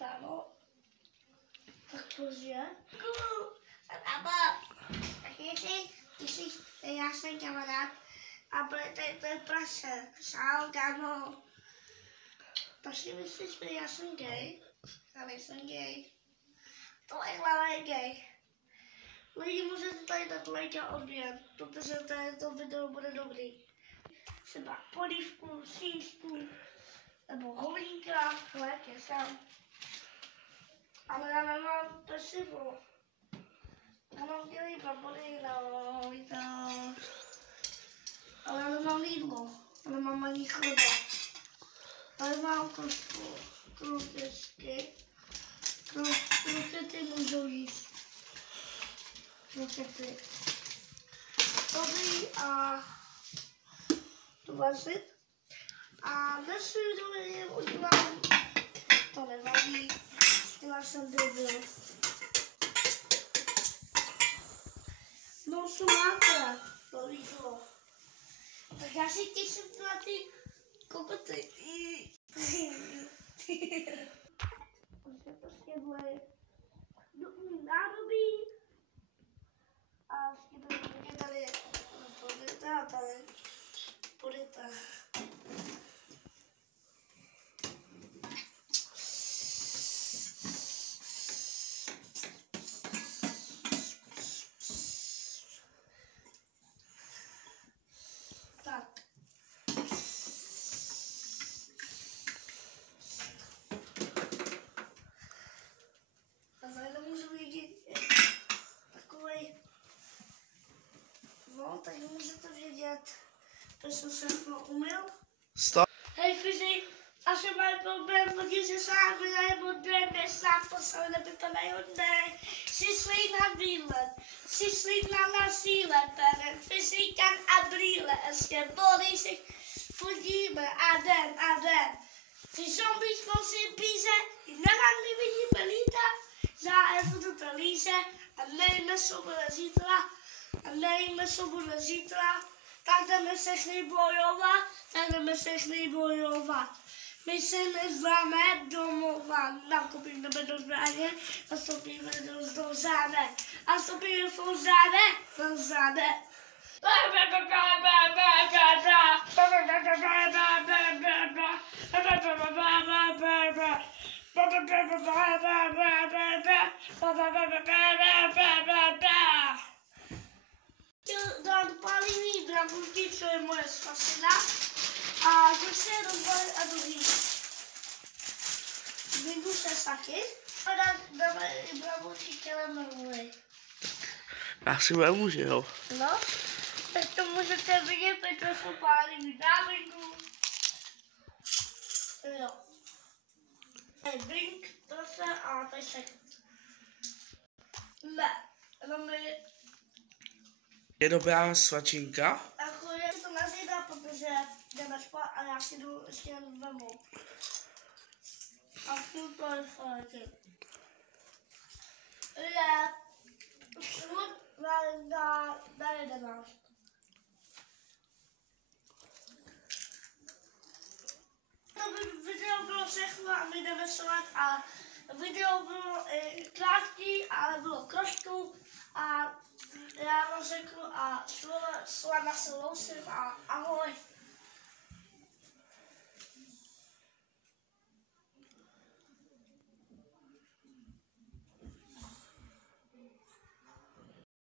ráno. Tak pozdě. Tak já jsem kamarád a to je prase. Sál, kámo. Tak si myslíš, že já jsem gay? Já nejsem gay. Tvoje hlava je gay. Lidi, můžete tady dát like a odběr, protože to video bude dobrý. Třeba polívku, snížku, nebo holínka, jak je sám. Ale já nemám pasivo. Já mám dělej brambory, no, víte. Ale já nemám jídlo, já nemám ani chleba. Ale mám krokecky. Krokety můžou jíst. Krokety. Dobrý a tu vařit. A dnes si udělám, to nevadí, já jsem debil. No co máte, to jídlo. Tak já si těším na ty kokoty. Prostě bude nádobí a je tady podita a tady podita. Tak. A tady nemůžu vidět takovej. No, tak můžete vědět, že jsem se umyl. Stop. Hej, Fizi, als je maar probeert wat je ze samen hebben, dan staat pas zo dat ik van nee. Ze sleet naar wielen, ze sleet naar zielen, en Fizi kan adrielen. Als je body zich verdienen, aden. Die zombies van zijn piezen, die nagaan die we hier belita, za even de talize, alleen met sommige zitra, alleen met sommige zitra. Tak jdeme se bojovat, tak jdeme se bojovat. My se nezváme domova, nakoupíme do zbraně, nastoupíme do záde, a nastoupíme do záde. Dan palí bramburky, co je moje spasina. A když se rozbalí a druhý. Vyjdu se saky. A dáme i bramburky, které mluví. Já si nemůžu, jo. No, tak to můžete vidět, protože jsou pálí dávinku. Jo. Tady blink, to se a tady se. Ne, jenom my. Je dobrá svačinka? Jako je to nazídá, protože jdeme spát a já si jdu ještě vemu. A chvíli to je fajn. Je šut na 11. To video bylo všechno a my jdeme spát a video bylo krátký, ale bylo trošku a já vám řeknu a slova se lousím a ahoj.